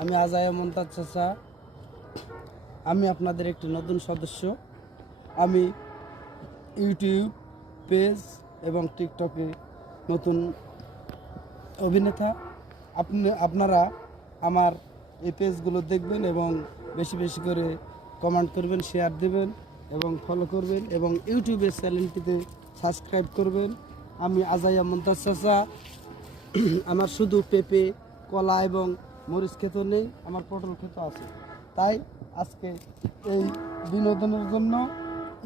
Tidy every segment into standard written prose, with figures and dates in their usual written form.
আমি আজায়া মমতাজ চাচা। আমি আপনাদের একটি নতুন সদস্য। আমি ইউটিউব পেজ এবং টিকটকে নতুন অভিনেতা। আপনারা আমার এই পেজগুলো দেখবেন এবং বেশি বেশি করে কমেন্ট করবেন, শেয়ার দেবেন এবং ফলো করবেন এবং ইউটিউবের চ্যানেলটিতে সাবস্ক্রাইব করবেন। আমি আজায়া মমতাজ চাচা। আমার শুধু পেঁপে, কলা এবং মরিচ ক্ষেত নেই, আমার পটল ক্ষেত আছে। তাই আজকে এই বিনোদনের জন্য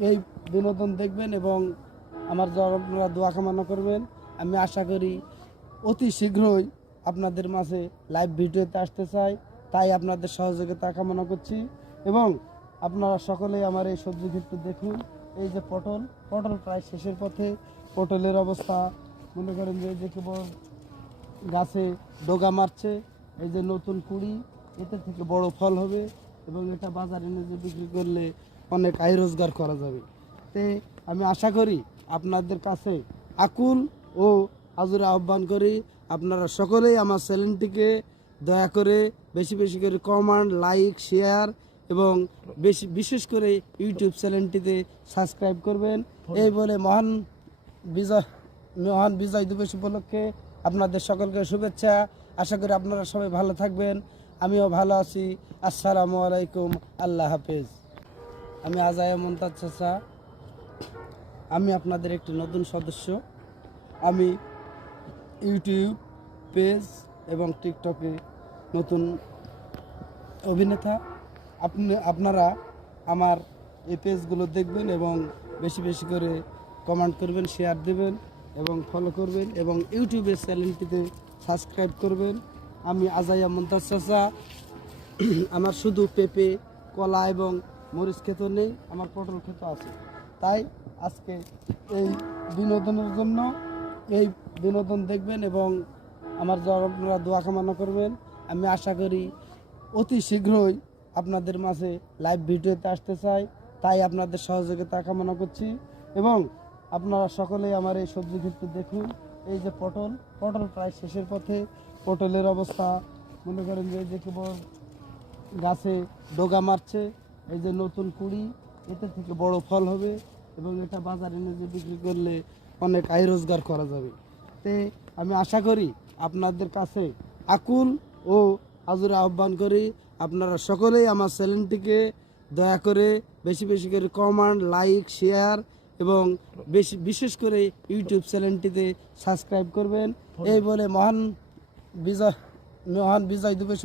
এই বিনোদন দেখবেন এবং আমার আপনারা দোয়া কামনা করবেন। আমি আশা করি অতি শীঘ্রই আপনাদের মাঝে লাইভ ভিডিওতে আসতে চাই, তাই আপনাদের সহযোগিতা কামনা করছি। এবং আপনারা সকলেই আমার এই সবজি ক্ষেত্রে দেখুন। এই যে পটল প্রায় শেষের পথে। পটলের অবস্থা মনে করেন যে কেবল গাছে ডোগা মারছে। এই যে নতুন কুড়ি, এতে থেকে বড় ফল হবে এবং এটা বাজারে নিয়ে বিক্রি করলে অনেক আয় রোজগার করা যাবে। তে আমি আশা করি আপনাদের কাছে আকুল ও আজুরে আহ্বান করি, আপনারা সকলেই আমার চ্যানেলটিকে দয়া করে বেশি বেশি করে কমেন্ট, লাইক, শেয়ার এবং বিশেষ করে ইউটিউব চ্যানেলটিতে সাবস্ক্রাইব করবেন। এই বলে মহান বিজয় দিবস উপলক্ষে আপনাদের সকলকে শুভেচ্ছা। আশা করি আপনারা সবাই ভালো থাকবেন, আমিও ভালো আছি। আসসালামু আলাইকুম, আল্লাহ হাফেজ। আমি আজায়া মমতাজ চাচা। আমি আপনাদের একটি নতুন সদস্য। আমি ইউটিউব পেজ এবং টিকটকে নতুন অভিনেতা। আপনারা আমার এই পেজগুলো দেখবেন এবং বেশি বেশি করে কমেন্ট করবেন, শেয়ার দেবেন এবং ফলো করবেন এবং ইউটিউবের চ্যানেলটিতে সাবস্ক্রাইব করবেন। আমি আজায়া মমতাজ চাচা। আমার শুধু পেঁপে, কলা এবং মরিচ ক্ষেত নেই, আমার পটল ক্ষেত আছে। তাই আজকে এই বিনোদনের জন্য এই বিনোদন দেখবেন এবং আমার আপনারা দোয়া কামনা করবেন। আমি আশা করি অতি শীঘ্রই আপনাদের মাঝে লাইভ ভিডিওতে আসতে চাই, তাই আপনাদের সহযোগিতা কামনা করছি। এবং আপনারা সকলেই আমার এই সবজি ক্ষেত্রে দেখুন। এই যে পটল প্রায় শেষের পথে। পটলের অবস্থা মনে করেন যে কেবল গাছে ডোগা মারছে। এই যে নতুন কুড়ি, এতে থেকে বড় ফল হবে এবং এটা বাজারে নিয়ে বিক্রি করলে অনেক আয় রোজগার করা যাবে। তে আমি আশা করি আপনাদের কাছে আকুল ও আজুরে আহ্বান করি, আপনারা সকলেই আমার চ্যানেলটিকে দয়া করে বেশি বেশি করে কমেন্ট, লাইক, শেয়ার এবং বিশেষ করে ইউটিউব চ্যানেলটিতে সাবস্ক্রাইব করবেন। এই বলে মহান বিজয় দিবস